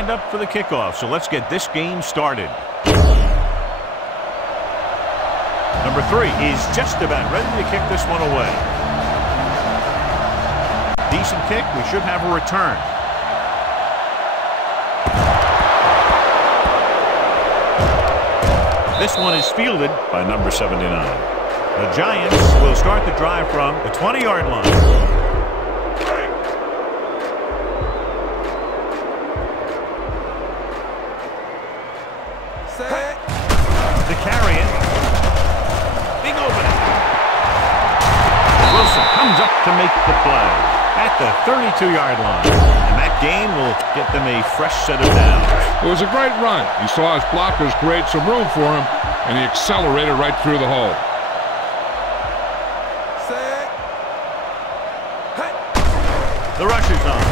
lined up for the kickoff, so let's get this game started. Number 3 is just about ready to kick this one away. Decent kick. We should have a return. This one is fielded by number 79. The Giants will start the drive from the 20-yard line. To carry it. Big opening. Wilson comes up to make the play at the 32-yard line. And that gain will get them a fresh set of downs. It was a great run. He saw his blockers create some room for him, and he accelerated right through the hole. The rush is on.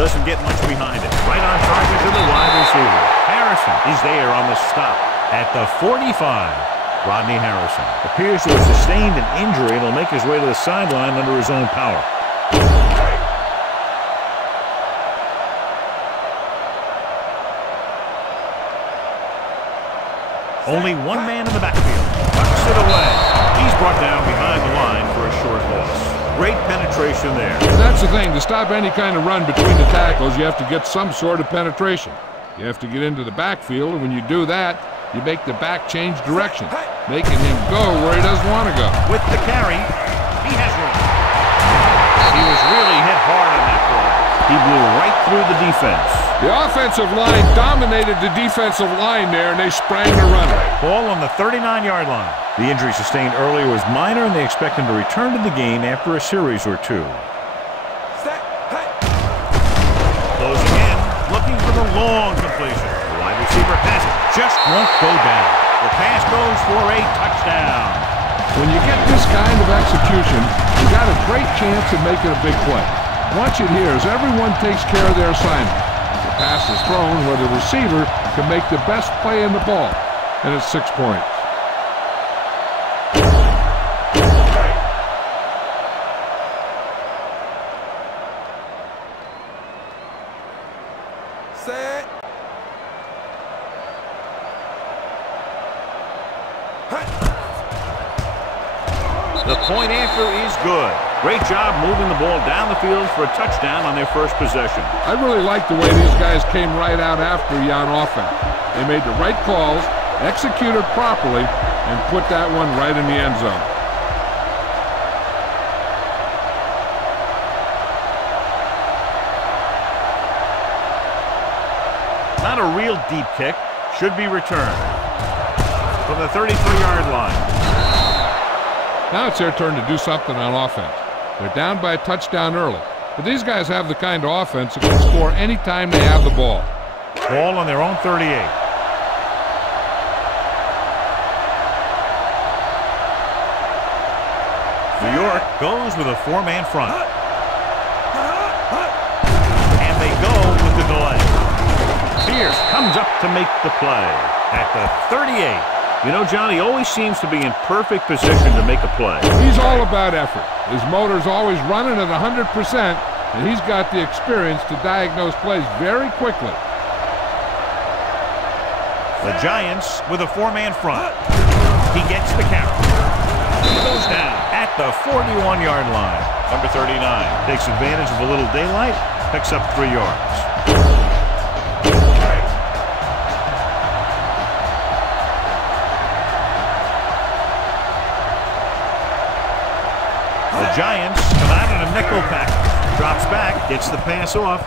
Doesn't get much behind it. Right on target to the wide receiver. Harrison is there on the stop at the 45. Rodney Harrison appears to have sustained an injury and will make his way to the sideline under his own power. Only one man in the backfield. Tucks it away. He's brought down behind the line for a short loss. Great penetration there. And that's the thing. To stop any kind of run between the tackles, you have to get some sort of penetration. You have to get into the backfield, and when you do that, you make the back change direction, making him go where he doesn't want to go. With the carry, he has room. He was really hit hard on that play. He blew right through the defense. The offensive line dominated the defensive line there, and they sprang the runner. Ball on the 39-yard line. The injury sustained earlier was minor, and they expect him to return to the game after a series or two. Closing in, looking for the long completion. The wide receiver has it. Just won't go down. The pass goes for a touchdown. When you get this kind of execution, you got a great chance of making a big play. Watch it here as everyone takes care of their assignment. The pass is thrown where the receiver can make the best play in the ball, and it's 6 points. The point after is good. Great job moving the ball down the field for a touchdown on their first possession. I really like the way these guys came right out after you on offense. They made the right calls, executed properly, and put that one right in the end zone. Not a real deep kick. Should be returned from the 33-yard line. Now it's their turn to do something on offense. They're down by a touchdown early. But these guys have the kind of offense that can score any time they have the ball. Ball on their own 38. New York goes with a 4-man front. And they go with the delay. Pierce comes up to make the play at the 38. You know, Johnny always seems to be in perfect position to make a play. He's all about effort. His motor's always running at 100%, and he's got the experience to diagnose plays very quickly. The Giants with a 4-man front. He gets the carry. He goes down at the 41-yard line. Number 39 takes advantage of a little daylight, picks up 3 yards. The Giants come out in a nickel package. Drops back, gets the pass off.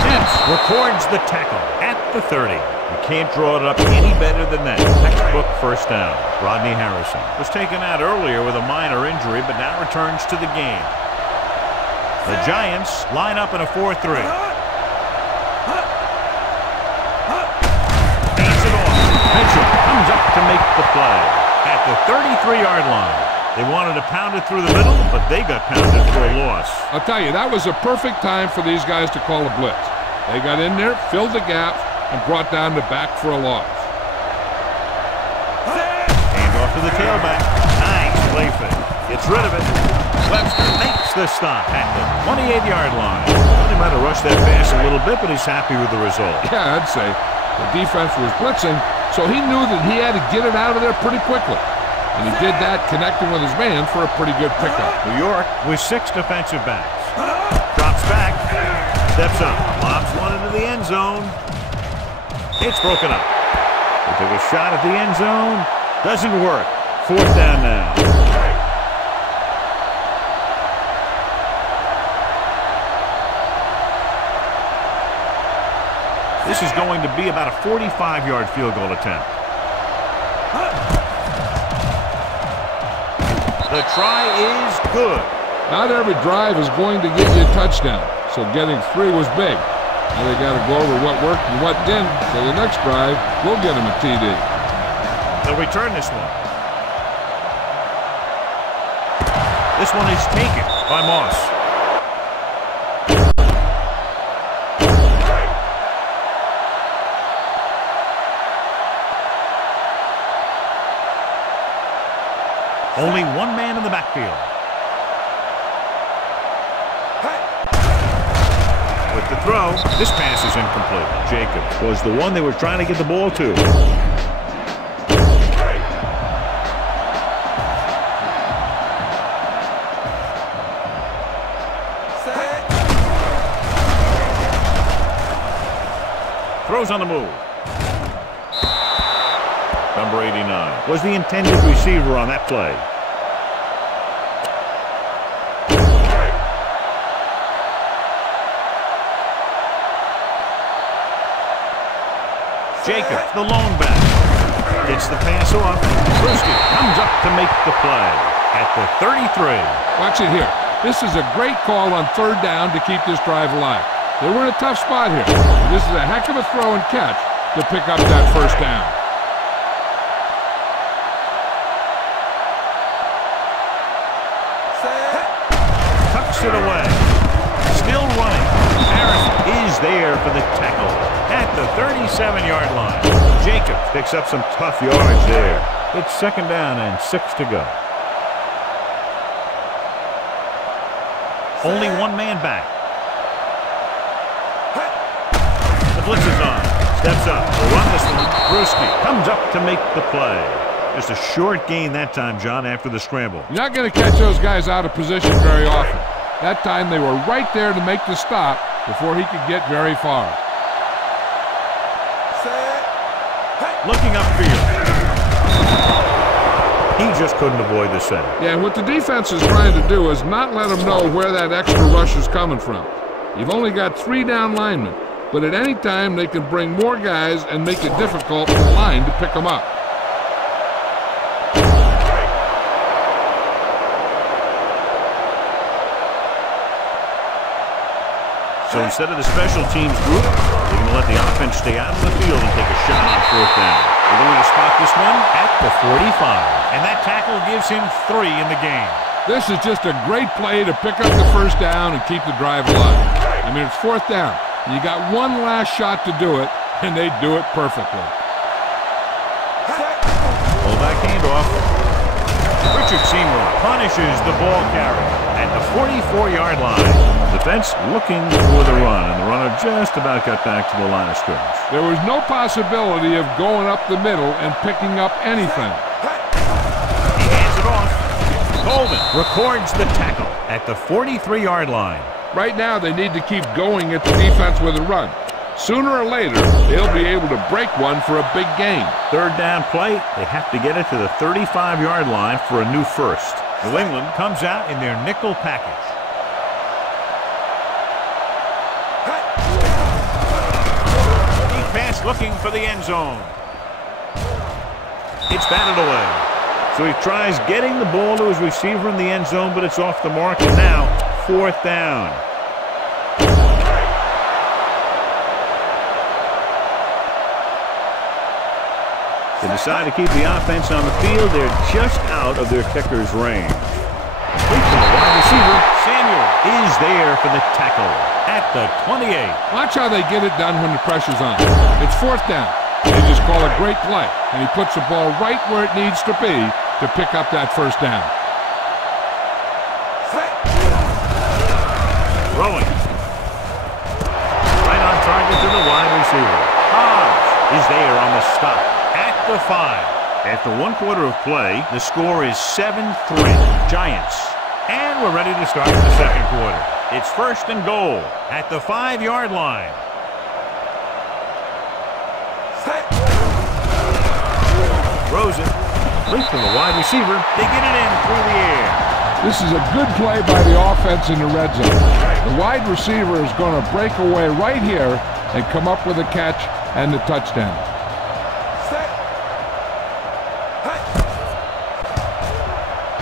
Sims records the tackle at the 30. You can't draw it up any better than that. Textbook first down. Rodney Harrison was taken out earlier with a minor injury, but now returns to the game. The Giants line up in a 4-3. Hands it off. Mitchell comes up to make the play at the 33-yard line. They wanted to pound it through the middle, but they got pounded for a loss. I'll tell you, that was a perfect time for these guys to call a blitz. They got in there, filled the gaps, and brought down the back for a loss. Hand off to the tailback. Nice play fake. Gets rid of it. Webster makes the stop at the 28-yard line. Well, he might have rushed that pass a little bit, but he's happy with the result. Yeah, I'd say. The defense was blitzing, so he knew that he had to get it out of there pretty quickly. And he did that connecting with his man for a pretty good pickup. New York with 6 defensive backs. Drops back, steps up, lobs one into the end zone. It's broken up. They took a shot at the end zone. Doesn't work. 4th down now. This is going to be about a 45-yard field goal attempt. The try is good. Not every drive is going to get you a touchdown, so getting 3 was big. Now they got to go over what worked and what didn't, so the next drive will get them a TD. They'll return this one. This one is taken by Moss. Only one man in the backfield. With the throw, this pass is incomplete. Jacobs was the one they were trying to get the ball to. Throws on the move. Number 89 was the intended receiver on that play. Jacobs, the lone back, gets the pass off. Brewski comes up to make the play at the 33. Watch it here. This is a great call on 3rd down to keep this drive alive. They were in a tough spot here. This is a heck of a throw and catch to pick up that 1st down. Tucks it away. Still running. Harris is there for the tackle at the 37-yard line. Jacobs picks up some tough yards there. It's 2nd down and 6 to go. Only one man back. The blitz is on. Steps up. Will run this one. Brewski comes up to make the play. Just a short gain that time, John, after the scramble. You're not going to catch those guys out of position very often. That time they were right there to make the stop before he could get very far. Looking upfield. He just couldn't avoid the center. Yeah, and what the defense is trying to do is not let them know where that extra rush is coming from. You've only got 3 down linemen, but at any time they can bring more guys and make it difficult for the line to pick them up. So instead of the special teams group, they're going to let the offense stay out of the field and take a shot on 4th down. They're going to spot this one at the 45. And that tackle gives him 3 in the game. This is just a great play to pick up the 1st down and keep the drive alive. I mean, it's 4th down. You got one last shot to do it, and they do it perfectly. Fullback handoff. Richard Seymour punishes the ball carrier at the 44-yard line. Defense looking for the run, and the runner just about got back to the line of scrimmage. There was no possibility of going up the middle and picking up anything. He hands it off. Coleman records the tackle at the 43-yard line. Right now, they need to keep going at the defense with a run. Sooner or later, they'll be able to break one for a big gain. 3rd down play, they have to get it to the 35-yard line for a new first. New England comes out in their nickel package. Deep pass looking for the end zone. It's batted away. So he tries getting the ball to his receiver in the end zone, but it's off the mark, and now 4th down. They decide to keep the offense on the field. They're just out of their kicker's range. The wide receiver, Samuel, is there for the tackle at the 28. Watch how they get it done when the pressure's on. It's 4th down. They just call a great play, and he puts the ball right where it needs to be to pick up that 1st down. Throwing. Right on target to the wide receiver. Hobbs is there on the stop at the 5. After 1 quarter of play, the score is 7-3. Giants. And we're ready to start the second quarter. It's 1st and goal at the 5-yard line. Throws it. Leap to the wide receiver. They get it in through the air. This is a good play by the offense in the red zone. The wide receiver is going to break away right here and come up with a catch and the touchdown.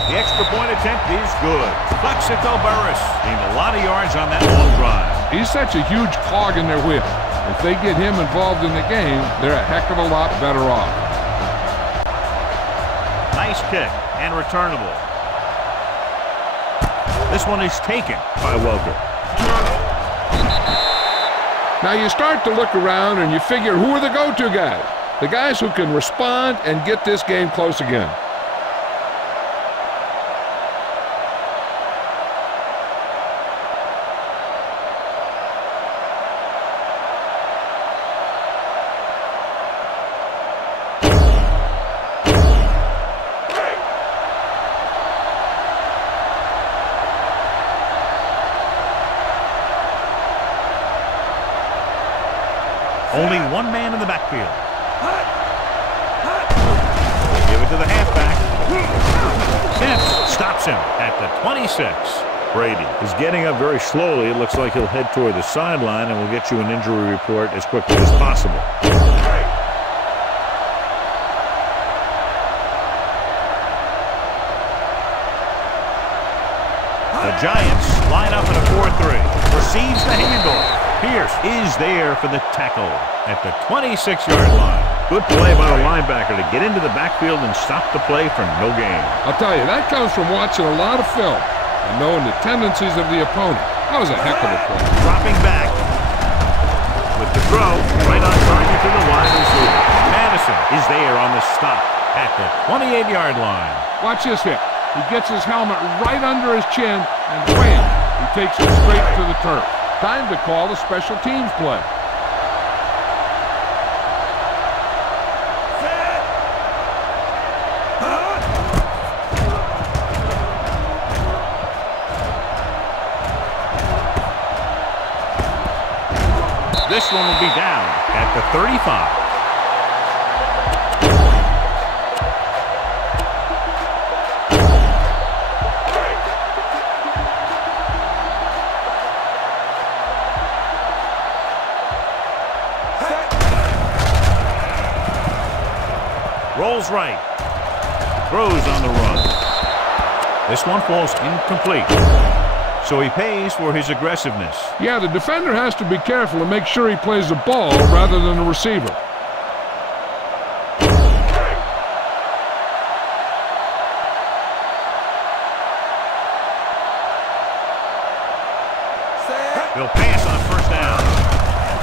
The extra point attempt is good. Plaxico Burress gained a lot of yards on that long drive. He's such a huge cog in their wheel. If they get him involved in the game, they're a heck of a lot better off. Nice kick and returnable. This one is taken by Welker. Now you start to look around and you figure, who are the go-to guys? The guys who can respond and get this game close again. Only one man in the backfield. Give it to the halfback. Sims stops him at the 26. Brady is getting up very slowly. It looks like he'll head toward the sideline, and we'll get you an injury report as quickly as possible. The Giants line up in a 4-3. Receives the handoff. Pierce is there for the tackle at the 26-yard line. Good play by the linebacker to get into the backfield and stop the play for no gain. I'll tell you, that comes from watching a lot of film and knowing the tendencies of the opponent. That was a heck of a play. Dropping back with the throw right on target to the wide receiver. Madison is there on the stop at the 28-yard line. Watch this hit. He gets his helmet right under his chin and wham! He takes it straight to the turf. Time to call the special teams play. This one will be down at the 35. Rolls right. Throws on the run. This one falls incomplete. So he pays for his aggressiveness. Yeah, the defender has to be careful to make sure he plays the ball rather than the receiver. He'll pass on first down.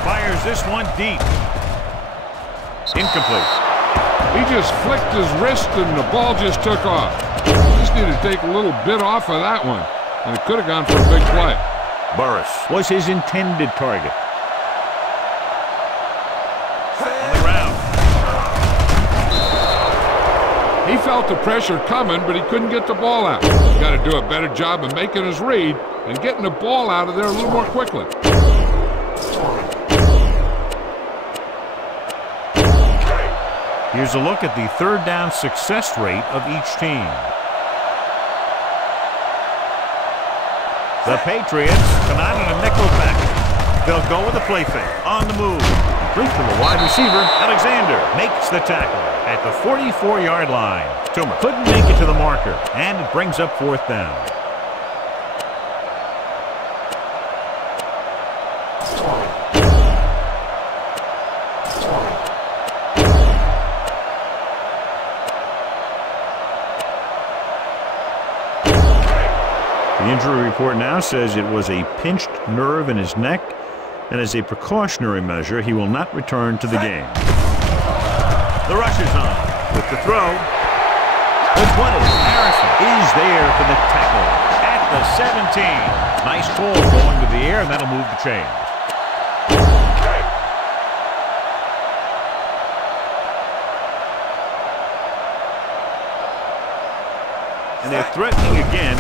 Fires this one deep. Incomplete. He just flicked his wrist and the ball just took off. Just need to take a little bit off of that one, and it could have gone for a big play. Burress was his intended target. On the ground. He felt the pressure coming, but he couldn't get the ball out. He's got to do a better job of making his read and getting the ball out of there a little more quickly. Here's a look at the third down success rate of each team. The Patriots come out in a nickel back. They'll go with a play fake on the move. Complete to the wide receiver. Alexander makes the tackle at the 44-yard line. Toomer couldn't make it to the marker, and it brings up fourth down. The injury report now says it was a pinched nerve in his neck, and as a precautionary measure, he will not return to the game. The rush is on with the throw. The 20. Harrison is there for the tackle at the 17. Nice ball going to the air, and that'll move the chains. And they're threatening again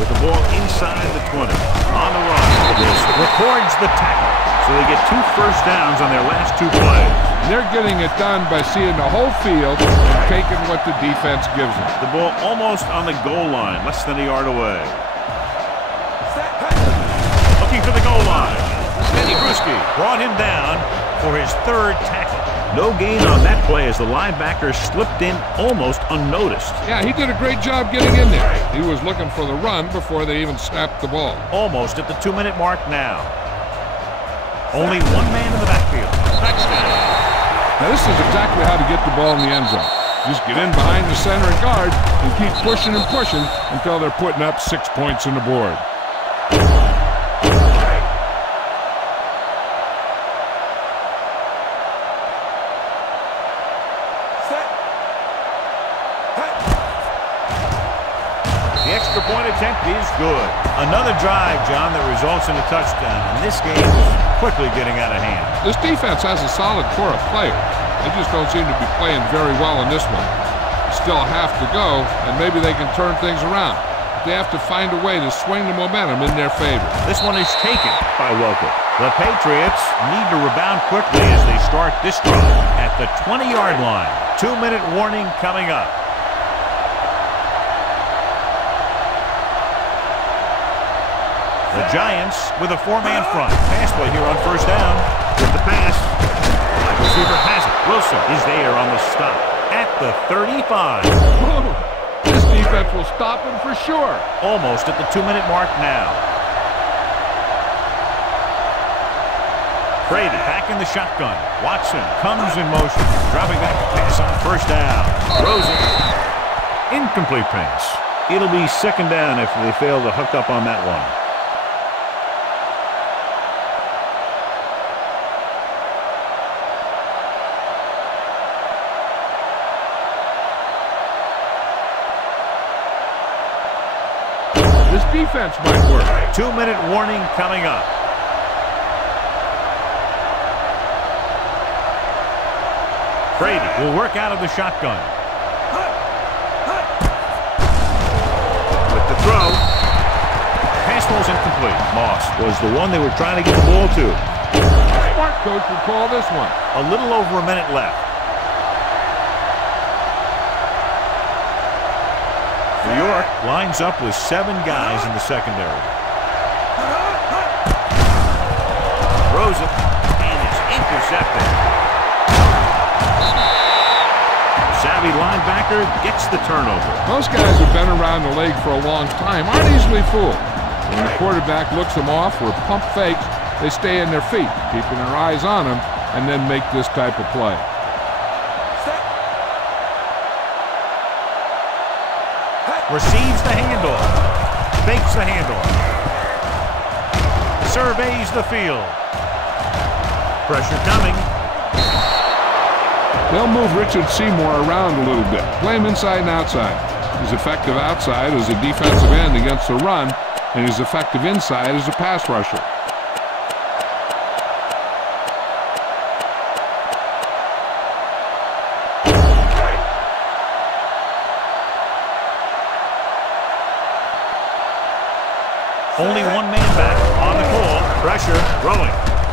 with the ball inside the 20. On the run. This records the tackle. So they get 2 first downs on their last 2 plays. They're getting it done by seeing the whole field and taking what the defense gives them. The ball almost on the goal line, less than a yard away. Looking for the goal line. Kenny Bruschi brought him down for his 3rd tackle. No gain on that play as the linebacker slipped in almost unnoticed. Yeah, he did a great job getting in there. He was looking for the run before they even snapped the ball. Almost at the 2-minute mark now. Only 1 man in the backfield. Touchdown. Now this is exactly how to get the ball in the end zone. Just get in behind the center and guard and keep pushing and pushing until they're putting up 6 points on the board. Point attempt is good. Another drive, John, that results in a touchdown. And this game is quickly getting out of hand. This defense has a solid core of players. They just don't seem to be playing very well in this one. Still have to go, and maybe they can turn things around. They have to find a way to swing the momentum in their favor. This one is taken by Welker. The Patriots need to rebound quickly as they start this drive at the 20-yard line. 2-minute warning coming up. The Giants with a 4-man front. Pass play here on first down. With the pass. Wide receiver has it. Wilson is there on the stop at the 35. This defense will stop him for sure. Almost at the 2-minute mark now. Brady back in the shotgun. Watson comes in motion. Dropping back to pass on first down. Throws it. Incomplete pass. It'll be 2nd down if they fail to hook up on that one. This defense might work. 2-minute warning coming up. Brady will work out of the shotgun. With the throw. Pass ball's incomplete. Moss was the one they were trying to get the ball to. Smart coach would call this one. A little over a minute left. New York lines up with 7 guys in the secondary. Throws it, and it's intercepted. Savvy linebacker gets the turnover. Most guys who've been around the league for a long time aren't easily fooled. When the quarterback looks them off or pump fakes, they stay in their feet, keeping their eyes on them, and then make this type of play. Receives the handoff. Fakes the handoff. Surveys the field. Pressure coming. They'll move Richard Seymour around a little bit. Play him inside and outside. He's effective outside as a defensive end against the run, and he's effective inside as a pass rusher. Only 1 man back on the call. Pressure, throwing.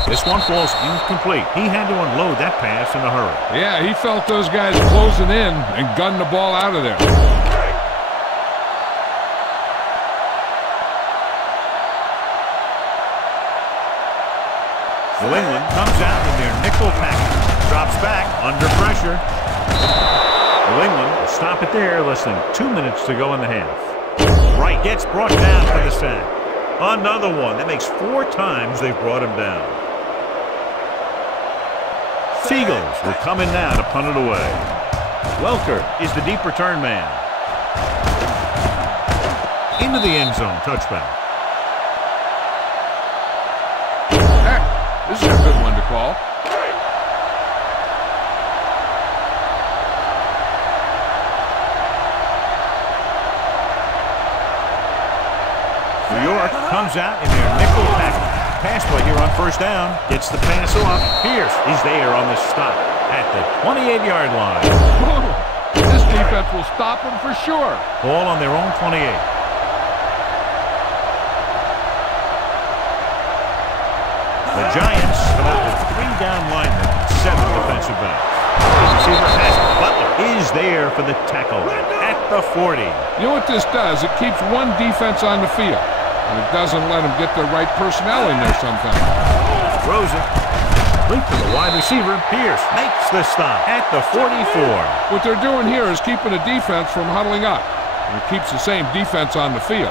This one falls incomplete. He had to unload that pass in a hurry. Yeah, he felt those guys closing in and gunned the ball out of there. New England comes out in their nickel package. Drops back under pressure. New England will stop it there. Less than 2 minutes to go in the half. Wright gets brought down for the sack. Another one. That makes 4 times they've brought him down. Seagulls will come in now to punt it away. Welker is the deep return man. Into the end zone. Touchback. This is a good one to call. comes out in their nickel package. Pass play here on first down. Gets the pass off. Pierce is there on the stop at the 28-yard line. This defense will stop them for sure. Ball on their own 28. The Giants come out with 3 down linemen, 7 defensive backs. Receiver has it. Butler is there for the tackle at the 40. You know what this does? It keeps one defense on the field. And it doesn't let them get the right personnel in there sometimes. Throws it. Link to the wide receiver. Pierce makes the stop at the 44. What they're doing here is keeping the defense from huddling up. And it keeps the same defense on the field.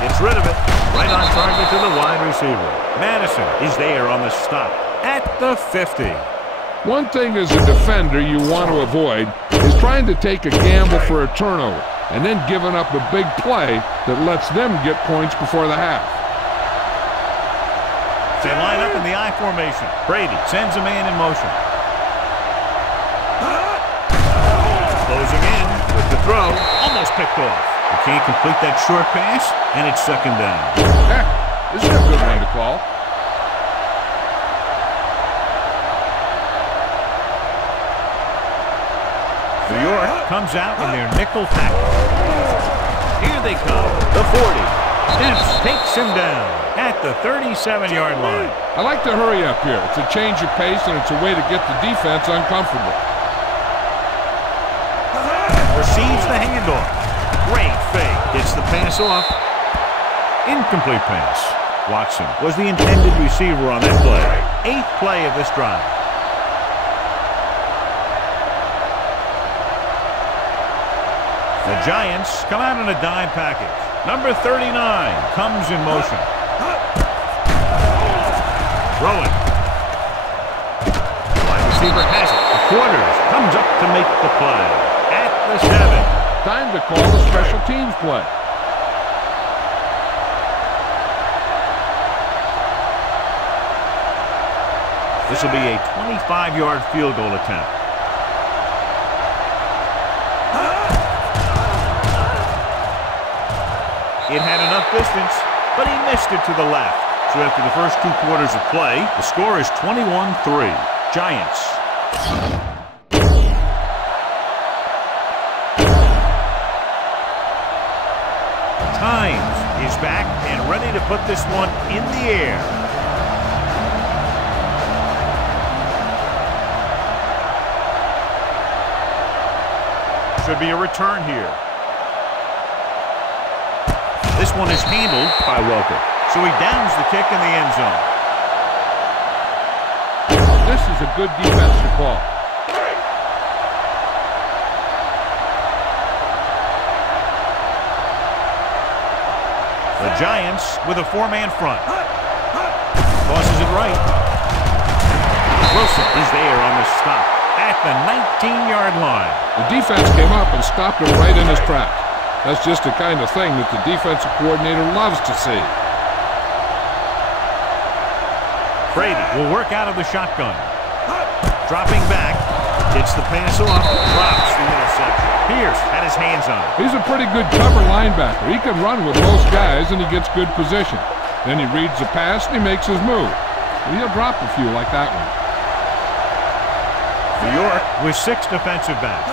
Gets rid of it. Right on target to the wide receiver. Madison is there on the stop at the 50. One thing as a defender you want to avoid is trying to take a gamble for a turnover and then giving up a big play that lets them get points before the half. They line up in the I formation. Brady sends a man in motion. Closing in with the throw. Almost picked off. He can't complete that short pass, and it's second down. This is a good one to call. New York comes out in their nickel package. Here they come. The 40. Steps takes him down at the 37-yard line. I like to hurry up here. It's a change of pace, and it's a way to get the defense uncomfortable. Receives the handoff. Great fake. Gets the pass off. Incomplete pass. Watson was the intended receiver on that play. 8th play of this drive. The Giants come out in a dime package. Number 39 comes in motion. Throwing. Wide receiver has it. The quarters comes up to make the play. At the 7. Time to call a special teams play. This will be a 25-yard field goal attempt. It had enough distance, but he missed it to the left. So after the first 2 quarters of play, the score is 21-3. Giants. Times is back and ready to put this one in the air. Should be a return here. This one is handled by Welker. So he downs the kick in the end zone. This is a good defensive call. The Giants with a 4-man front. Tosses it right. Wilson is there on the stop at the 19-yard line. The defense came up and stopped him right in his tracks. That's just the kind of thing that the defensive coordinator loves to see. Brady will work out of the shotgun. Dropping back. Gets the pass off. Drops the interception. Pierce had his hands on it. He's a pretty good cover linebacker. He can run with most guys, and he gets good position. Then he reads the pass, and he makes his move. He'll drop a few like that one. New York with 6 defensive backs.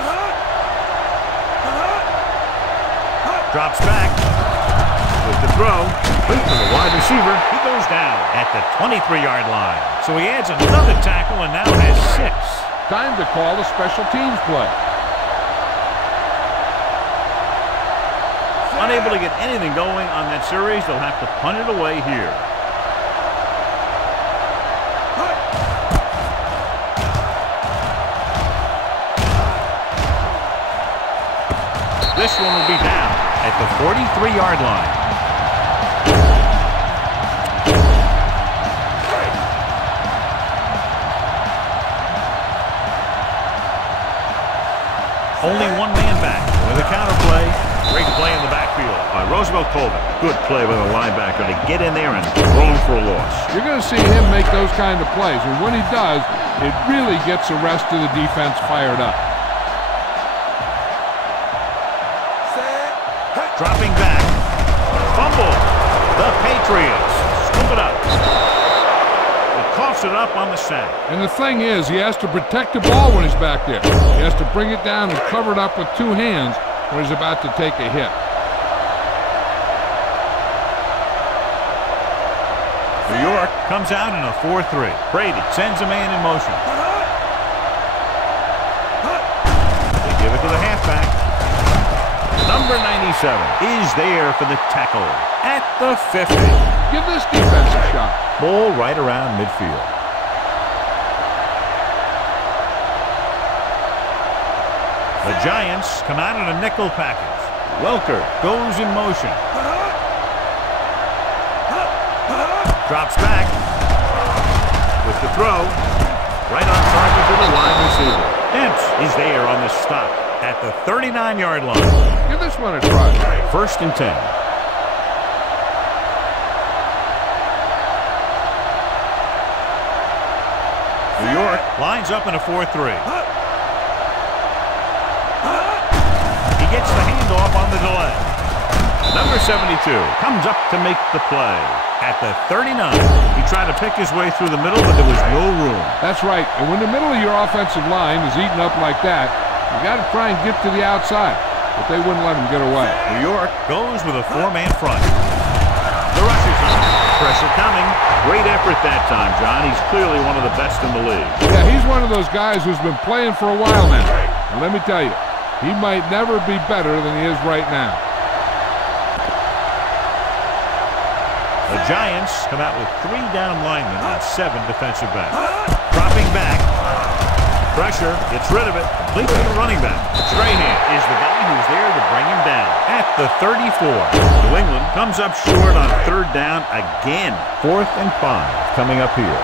Drops back with the throw. To the wide receiver. He goes down at the 23-yard line. So he adds another tackle and now has 6. Time to call a special teams play. Unable to get anything going on that series, they'll have to punt it away here. This one will be down at the 43-yard line. Only 1 man back with a counter play. Great play in the backfield by Roosevelt Colvin. Good play with a linebacker to get in there and throw him for a loss. You're going to see him make those kind of plays, and when he does, it really gets the rest of the defense fired up. Dropping back. Fumble Patriots scoop it up. He coughs it up on the sack. And the thing is, he has to protect the ball when he's back there. He has to bring it down and cover it up with two hands when he's about to take a hit. New York comes out in a 4-3. Brady sends a man in motion. They give it to the halfback. Number 97 is there for the tackle at the 50. Give this defense a shot. Ball right around midfield. The Giants come out in a nickel package. Welker goes in motion. Drops back with the throw. Right on target to the wide receiver. Dempsey is there on the stop at the 39-yard line. Give this one a try. 1st and 10. New York lines up in a 4-3. He gets the handoff on the delay. Number 72 comes up to make the play at the 39. He tried to pick his way through the middle, but there was no room. That's right. And when the middle of your offensive line is eaten up like that, you got to try and get to the outside. But they wouldn't let him get away. New York goes with a 4-man front. The rush is on. Pressure coming. Great effort that time, John. He's clearly one of the best in the league. Yeah, he's one of those guys who's been playing for a while now. And let me tell you, he might never be better than he is right now. The Giants come out with 3 down linemen and 7 defensive backs. Dropping back. Pressure. Gets rid of it. Complete to the running back. Strahan is the guy who's there to bring him down at the 34. New England comes up short on 3rd down again. 4th and 5 coming up here.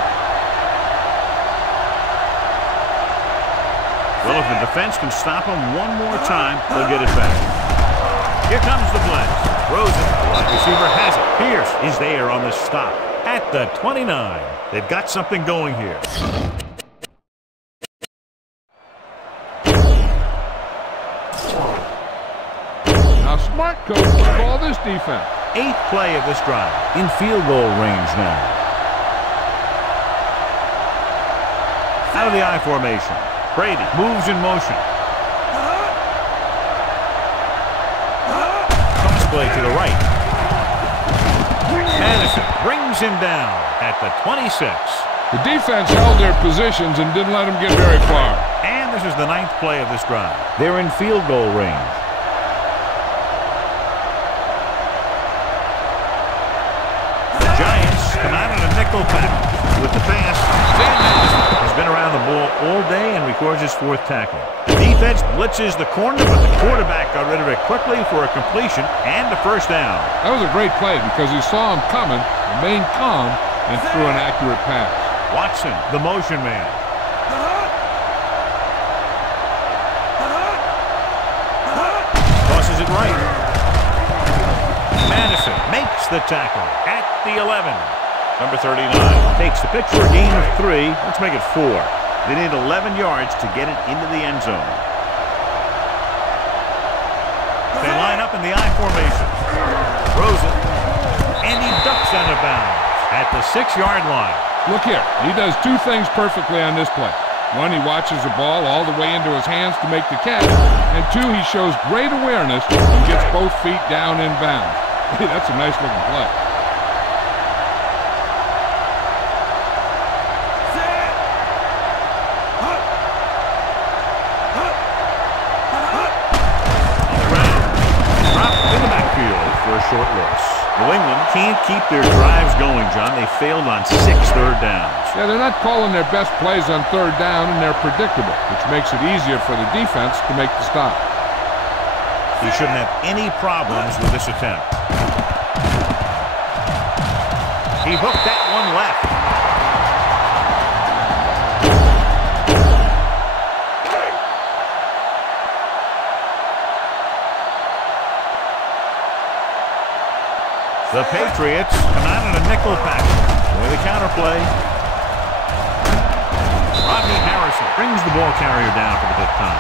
Well, if the defense can stop him one more time, they'll get it back. Here comes the blitz. Throws it. The wide receiver has it. Pierce is there on the stop at the 29. They've got something going here. Now, smart coach will call this defense. 8th play of this drive. In field goal range now. Out of the I formation. Brady moves in motion. Toss play to the right. Madison brings him down at the 26. The defense held their positions and didn't let them get very far. And this is the 9th play of this drive. They're in field goal range. The Giants come out in a nickel pack with the pass. Stan Madison has been around the ball all day and records his 4th tackle. The defense blitzes the corner, but the quarterback got rid of it quickly for a completion and a 1st down. That was a great play because he saw him coming, remained calm, and threw an accurate pass. Watson, the motion man. Tosses it right. Madison makes the tackle at the 11. Number 39 takes the pitch for a gain of 3. Let's make it 4. They need 11 yards to get it into the end zone. They line up in the I formation. Throws it. And he ducks out of bounds at the 6-yard line. Look here. He does 2 things perfectly on this play. 1, he watches the ball all the way into his hands to make the catch. And 2, he shows great awareness and gets both feet down in bounds. Hey, that's a nice-looking play. Short loss. New England can't keep their drives going, John. They failed on 6 third downs. Yeah, they're not calling their best plays on 3rd down, and they're predictable, which makes it easier for the defense to make the stop. He shouldn't have any problems with this attempt. He hooked that one left. The Patriots come out in a nickel package with a counterplay. Rodney Harrison brings the ball carrier down for the 5th time.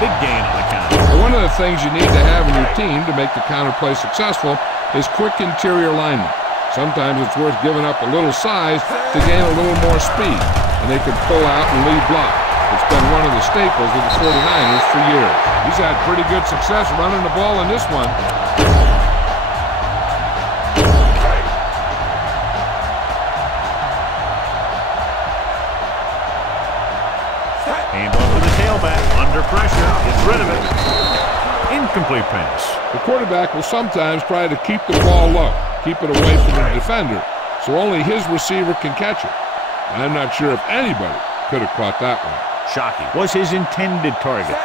Big gain on the counter. One of the things you need to have in your team to make the counterplay successful is quick interior linemen. Sometimes it's worth giving up a little size to gain a little more speed, and they can pull out and lead block. It's been one of the staples of the 49ers for years. He's had pretty good success running the ball in this one. Handoff to the tailback. Under pressure. Gets rid of it. Incomplete pass. The quarterback will sometimes try to keep the ball low, keep it away from the defender, so only his receiver can catch it. I'm not sure if anybody could have caught that one. Shockey was his intended target.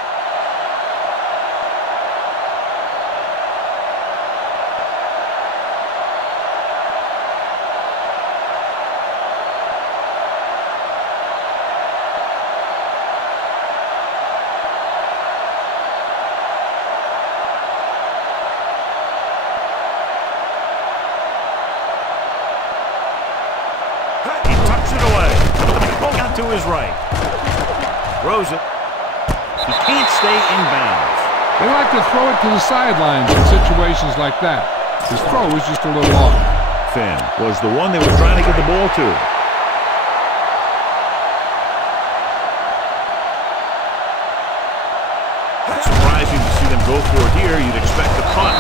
He tucks it away. Pull out to his right. Throws it. He can't stay in bounds. They like to throw it to the sidelines in situations like that. His throw is just a little off. Finn was the one they were trying to get the ball to. It's surprising to see them go for it here. You'd expect the punt.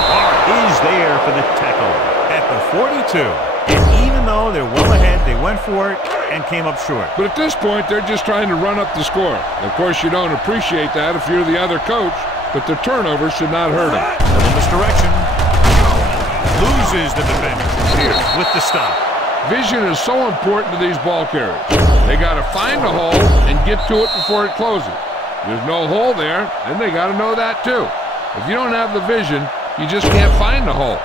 Is there for the tackle at the 42. And even though they're well ahead, they went for it and came up short. But at this point, they're just trying to run up the score. Of course, you don't appreciate that if you're the other coach, but the turnover should not hurt him. Little misdirection. Loses the defender. Here with the stop. Vision is so important to these ball carriers. They got to find a hole and get to it before it closes. There's no hole there, and they got to know that too. If you don't have the vision, you just can't find the hole.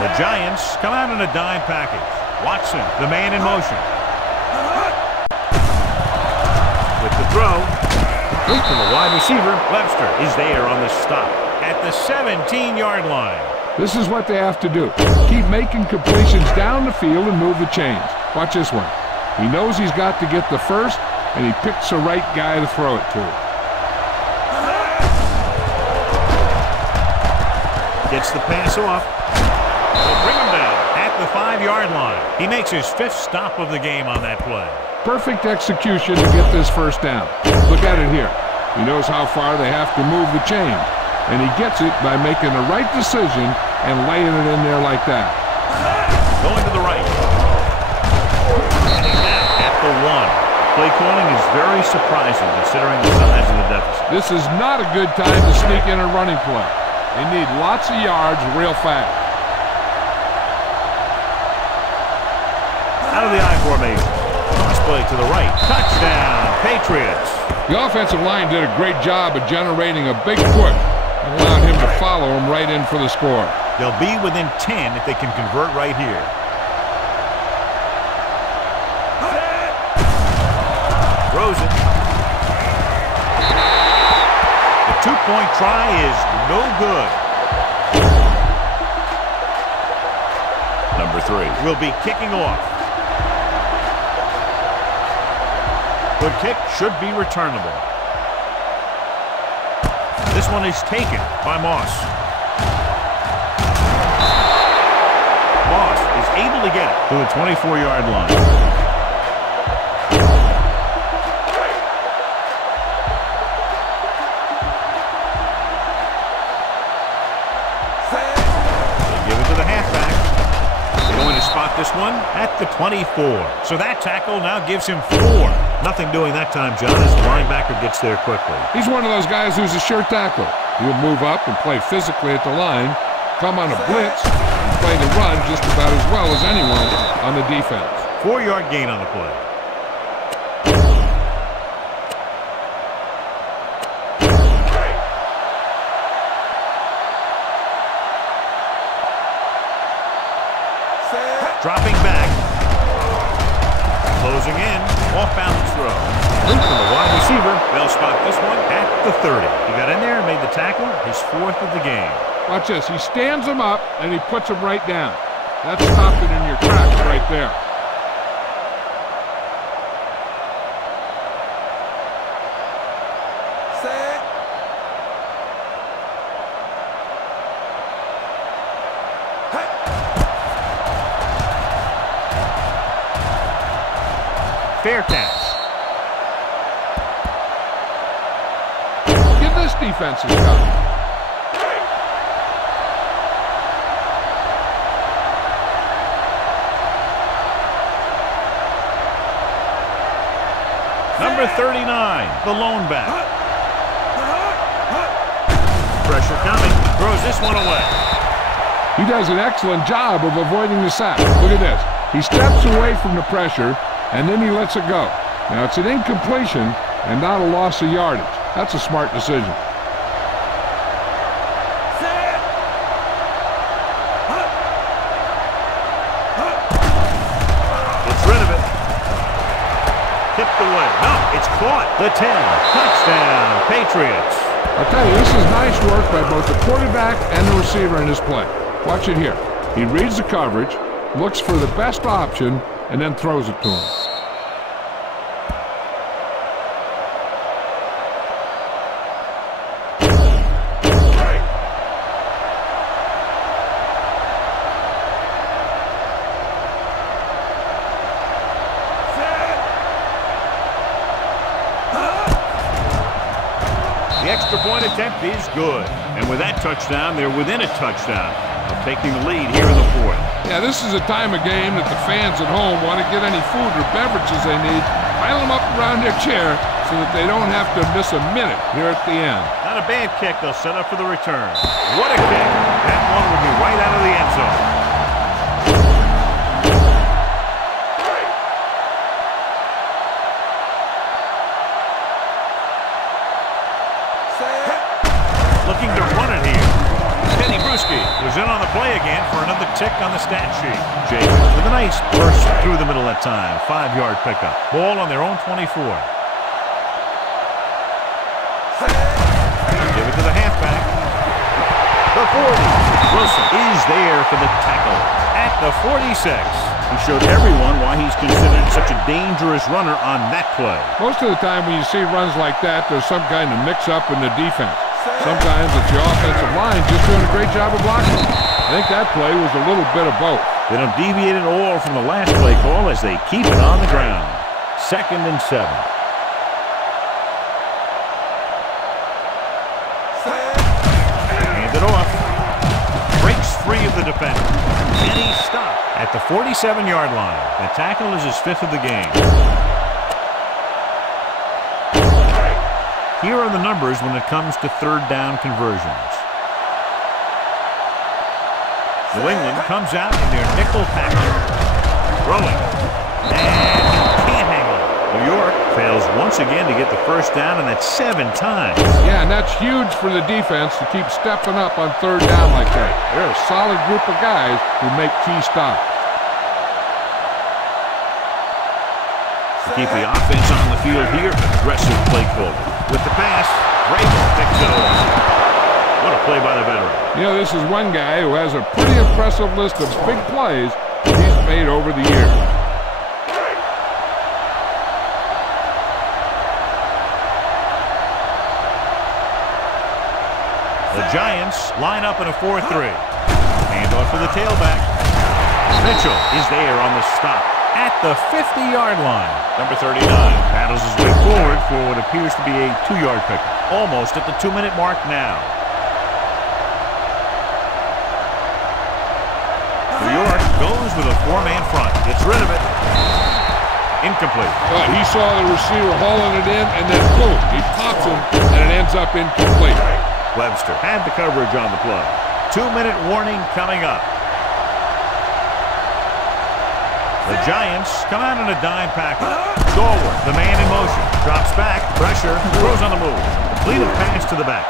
The Giants come out in a dime package. Watson, the man in motion. With the throw. Look to the wide receiver. Webster is there on the stop at the 17-yard line. This is what they have to do. Keep making completions down the field and move the chains. Watch this one. He knows he's got to get the first, and he picks the right guy to throw it to. Gets the pass off. They'll bring him down at the 5-yard line. He makes his 5th stop of the game on that play. Perfect execution to get this first down. Look at it here. He knows how far they have to move the chains, and he gets it by making the right decision and laying it in there like that. Going to the right. And he's now at the 1. Play calling is very surprising considering the size of the deficit. This is not a good time to sneak in a running play. They need lots of yards real fast. Out of the I formation. Cross play to the right. Touchdown, Patriots. The offensive line did a great job of generating a big push and allowed him to follow him right in for the score. They'll be within 10 if they can convert right here. Throws it. The 2-point try is no good. Number 3 will be kicking off. Good kick should be returnable. This one is taken by Moss. Moss is able to get it to the 24-yard line. This one at the 24. So that tackle now gives him 4. Nothing doing that time, John, as the linebacker gets there quickly. He's one of those guys who's a sure tackler. He'll move up and play physically at the line, come on a blitz, and play the run just about as well as anyone on the defense. 4-yard gain on the play. Dropping back. Closing in. Off-balance throw. Loop to the wide receiver. They'll spot this one at the 30. He got in there and made the tackle. His 4th of the game. Watch this. He stands him up, and he puts him right down. That's stopping in your tracks right there. Fair catch. Give this defense a shot. Number 39, the lone back. Pressure coming. Throws this one away. He does an excellent job of avoiding the sack. Look at this. He steps away from the pressure, and then he lets it go. Now, it's an incompletion and not a loss of yardage. That's a smart decision. Gets rid of it. Tipped away. No, it's caught. The 10. Touchdown, Patriots. I'll tell you, this is nice work by both the quarterback and the receiver in this play. Watch it here. He reads the coverage, looks for the best option, and then throws it to him. The extra point attempt is good. And with that touchdown, they're within a touchdown of taking the lead here in the fourth. Yeah, this is a time of game that the fans at home want to get any food or beverages they need, pile them up around their chair so that they don't have to miss a minute here at the end. Not a bad kick. They'll set up for the return. What a kick. That one will be right out of the end zone. Looking to run it here. Teddy Bruschi was in on the play again for another tick on the stat sheet. Jacobs with a nice burst through the middle that time. 5-yard pickup. Ball on their own 24. Give it to the halfback. The 40. Wilson is there for the tackle at the 46. He showed everyone why he's considered such a dangerous runner on that play. Most of the time when you see runs like that, there's some kind of mix-up in the defense. Sometimes it's the offensive line just doing a great job of blocking. I think that play was a little bit of both. They don't deviate at all from the last play call as they keep it on the ground. 2nd and 7. Hand it off. Breaks free of the defender. And he's stopped at the 47-yard line. The tackle is his 5th of the game. Here are the numbers when it comes to third down conversions. New England comes out in their nickel package. Throwing. And can't handle it. New York fails once again to get the first down, and that's 7 times. Yeah, and that's huge for the defense to keep stepping up on third down like that. They're a solid group of guys who make key stops. To keep the offense on the field here, aggressive play calling. With the pass, Vrabel picks it off. What a play by the veteran. You know, this is one guy who has a pretty impressive list of big plays that he's made over the years. The Giants line up in a 4-3. Handoff to the tailback. Mitchell is there on the stop at the 50-yard line. Number 39 paddles his way forward for what appears to be a 2-yard pickup. Almost at the 2-minute mark now. New York goes with a 4-man front. Gets rid of it. Incomplete. He saw the receiver hauling it in, and then boom, he pops him, and it ends up incomplete. Webster had the coverage on the play. 2-minute warning coming up. The Giants come out in a dime package. Forward, the man in motion. Drops back, pressure, throws on the move. Completed pass to the back.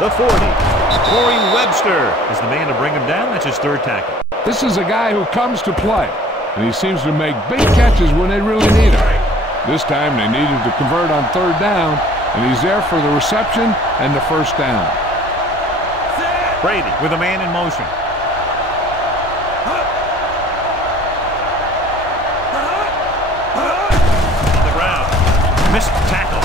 The 40. Corey Webster is the man to bring him down. That's his 3rd tackle. This is a guy who comes to play, and he seems to make big catches when they really need him. This time they needed to convert on third down, and he's there for the reception and the first down. Brady with a man in motion. On the ground. Missed tackle.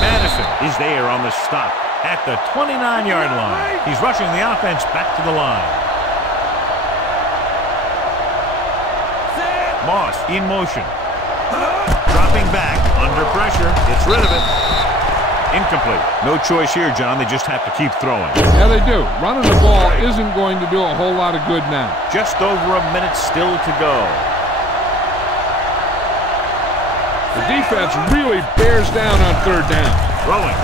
Madison is there on the stop at the 29-yard line. He's rushing the offense back to the line. Moss in motion. Dropping back, under pressure, gets rid of it. Incomplete. No choice here, John. They just have to keep throwing. Yeah, they do. Running the ball isn't going to do a whole lot of good now. Just over a minute still to go. The defense really bears down on third down. Throwing.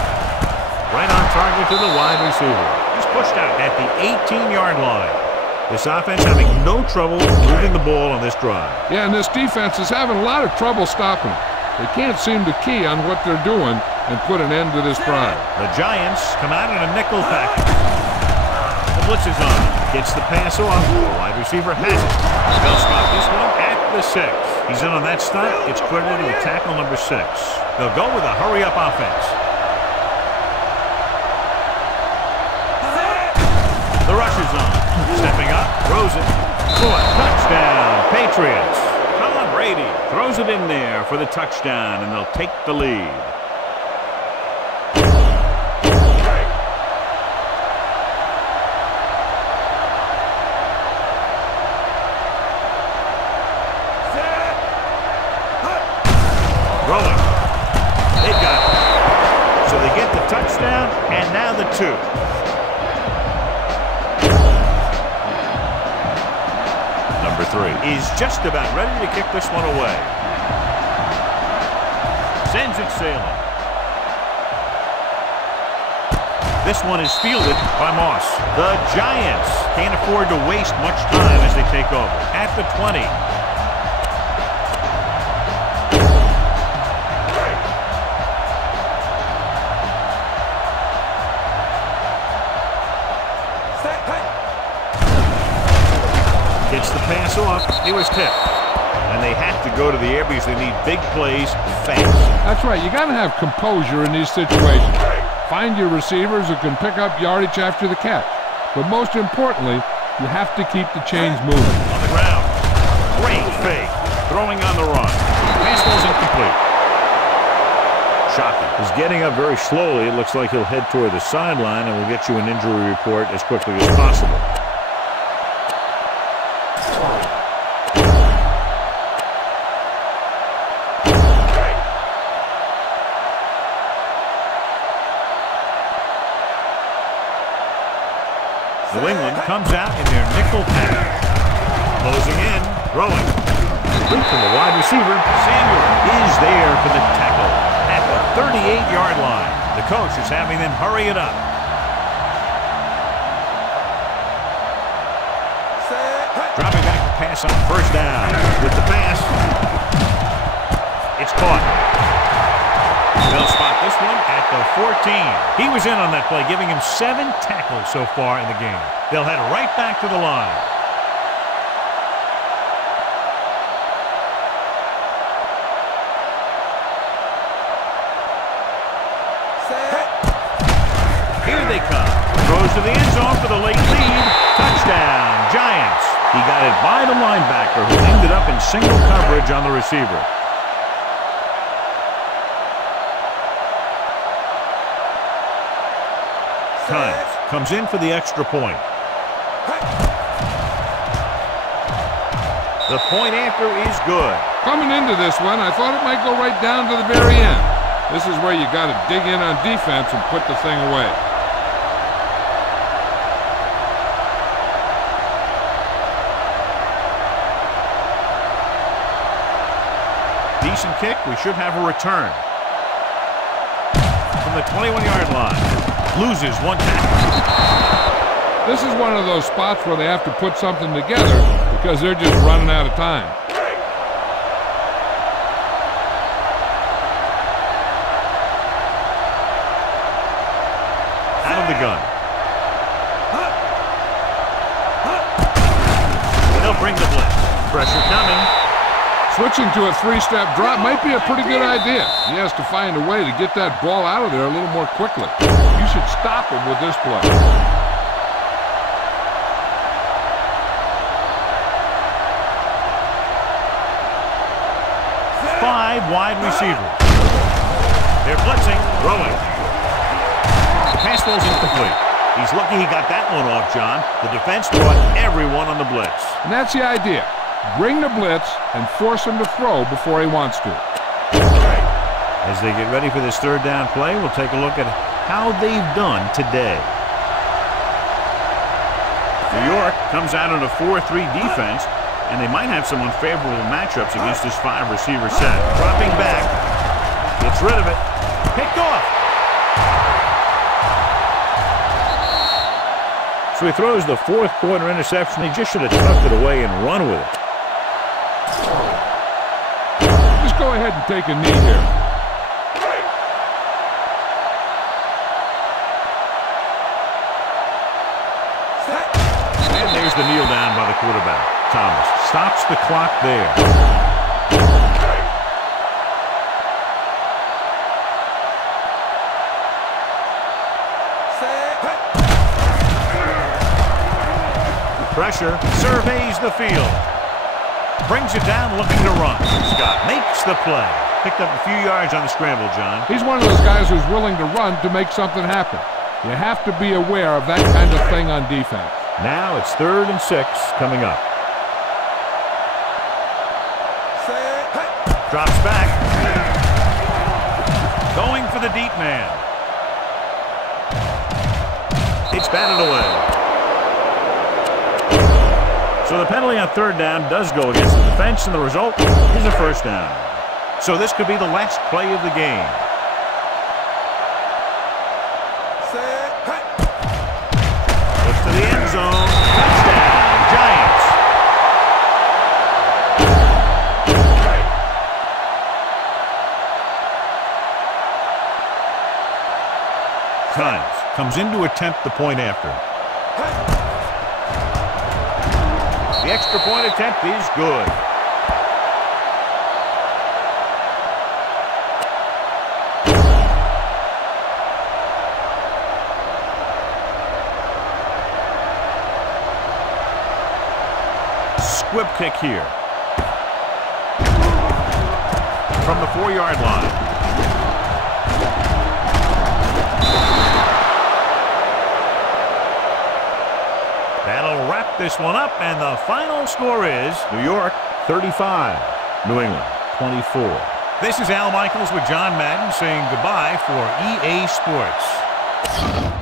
Right on target to the wide receiver. He's pushed out at the 18-yard line. This offense having no trouble moving the ball on this drive. Yeah, and this defense is having a lot of trouble stopping it. They can't seem to key on what they're doing and put an end to this drive. The Giants come out in a nickel package. The blitz is on. Gets the pass off. The wide receiver has it. They'll stop this one at the 6. He's in on that stop. It's credited with tackle number 6. They'll go with a hurry-up offense. The rush is on. Stepping up. Throws it. For a touchdown. Patriots. Tom Brady throws it in there for the touchdown, and they'll take the lead. Rolling. They got it. So they get the touchdown, and now the 2. Number 3 is just about ready to kick this one away. Sends it sailing. This one is fielded by Moss. The Giants can't afford to waste much time as they take over. At the 20. Gets the pass off. He was tipped. And they have to go to the air because they need big plays fast. That's right. You got to have composure in these situations. Find your receivers who can pick up yardage after the catch. But most importantly, you have to keep the chains moving. On the ground. Great fake. Throwing on the run. Pass ball's incomplete. Shocking. He's getting up very slowly. It looks like he'll head toward the sideline, and we'll get you an injury report as quickly as possible. New England comes out in their nickel package. Closing in, throwing. Loop from the wide receiver. Samuel is there for the tackle at the 38-yard line. The coach is having them hurry it up. Dropping back to pass on first down. With the pass. It's caught. They'll spot this one at the 14. He was in on that play, giving him 7 tackles so far in the game. They'll head right back to the line. Here they come. Throws to the end zone for the late lead. Touchdown, Giants. He got it by the linebacker, who ended up in single coverage on the receiver. Comes in for the extra point. The point after is good. Coming into this one, I thought it might go right down to the very end. This is where you got to dig in on defense and put the thing away. Decent kick. We should have a return. From the 21-yard line. Loses one tackle. This is one of those spots where they have to put something together because they're just running out of time. Out of the gun. They'll bring the blitz. Pressure coming. Switching to a 3-step drop might be a pretty good idea. He has to find a way to get that ball out of there a little more quickly. You should stop him with this play. 5 wide receivers. They're blitzing, throwing. falls incomplete. He's lucky he got that one off, John. The defense brought everyone on the blitz. And that's the idea. Bring the blitz and force him to throw before he wants to. As they get ready for this third down play, we'll take a look at how they've done today. New York comes out in a 4-3 defense, and they might have some unfavorable matchups against this 5-receiver set. Dropping back, gets rid of it, picked off. So he throws the fourth-quarter interception. He just should have tucked it away and run with it. Just go ahead and take a knee here. And there's the kneel down by the quarterback. Thomas stops the clock there. Pressure, surveys the field. Brings it down, looking to run. Scott makes the play. Picked up a few yards on the scramble, John. He's one of those guys who's willing to run to make something happen. You have to be aware of that kind of thing on defense. Now it's 3rd and 6 coming up. Drops back. Going for the deep man. It's batted away. So the penalty on 3rd down does go against the defense, and the result is a 1st down. So this could be the last play of the game. Looks to the end zone. Touchdown, Giants. Times comes in to attempt the point after. The extra point attempt is good. Squib kick here. From the 4-yard line. That'll wrap this one up, and the final score is New York 35, New England 24. This is Al Michaels with John Madden saying goodbye for EA Sports.